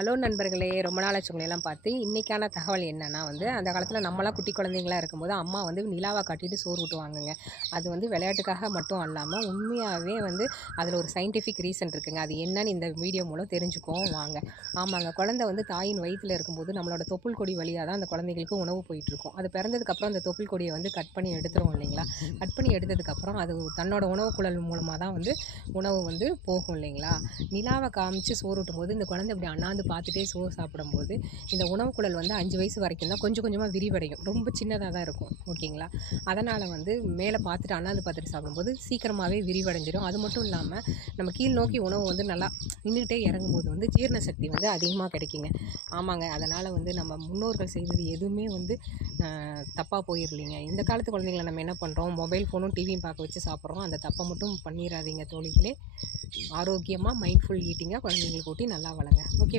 Hello நண்பர்களே, ரொம்ப நாளாச்சு உங்களையெல்லாம் பார்த்து. இன்றைக்கான தகவல் என்னென்னா அந்த காலத்தில் நம்மளாம் குட்டி குழந்தைங்களா இருக்கும்போது அம்மா நிலாவை காட்டிட்டு சோறு ஊட்டுவாங்கங்க. அது விளையாட்டுக்காக மட்டும் அல்லாமல் உண்மையாகவே அதில் ஒரு சயின்டிஃபிக் ரீசன் இருக்குங்க. அது என்னன்னு இந்த வீடியோ மூலம் தெரிஞ்சுக்குவோம் வாங்க. ஆமாங்க, குழந்தை தாயின் வயிற்றில் இருக்கும்போது நம்மளோட தொப்புள் கொடி வழியாக தான் அந்த குழந்தைங்களுக்கு உணவு போயிட்டுருக்கும். அது பிறந்ததுக்கப்புறம் அந்த தொப்புள் கொடியை கட் பண்ணி எடுத்துரும் இல்லைங்களா? கட் பண்ணி எடுத்ததுக்கப்புறம் அது தன்னோட உணவு குழல் மூலமாக தான் உணவு போகும் இல்லைங்களா? நிலாவை காமிச்சு சோறு ஊட்டும் போது இந்த குழந்தை இப்படி அண்ணாந்து பார்த்துட்டே சோறு சாப்பிடும்போது இந்த உணவு குழல் 5 வயசு வரைக்கும் தான் கொஞ்சம் கொஞ்சமாக விரிவடையும். ரொம்ப சின்னதாக தான் இருக்கும், ஓகேங்களா? அதனால் மேலே பார்த்துட்டு அண்ணாந்து பார்த்துட்டு சாப்பிடும்போது சீக்கிரமாகவே விரிவடைஞ்சிடும். அது மட்டும் இல்லாமல் நம்ம கீழ் நோக்கி உணவு நல்லா நின்றுக்கிட்டே இறங்கும்போது ஜீரண சக்தி அதிகமாக கிடைக்குங்க. ஆமாங்க, அதனால் நம்ம முன்னோர்கள் செய்தது எதுவுமே தப்பாக போயிடலைங்க. இந்த காலத்து குழந்தைங்களை நம்ம என்ன பண்ணுறோம், மொபைல் ஃபோனும் டிவியும் பார்க்க வச்சு சாப்பிட்றோம். அந்த தப்பை மட்டும் பண்ணிடாதீங்க தோழிகளே. ஆரோக்கியமாக மைண்ட்ஃபுல் ஈட்டிங்காக குழந்தைங்களுக்கு ஊட்டி நல்லா வளங்க. ஓகே.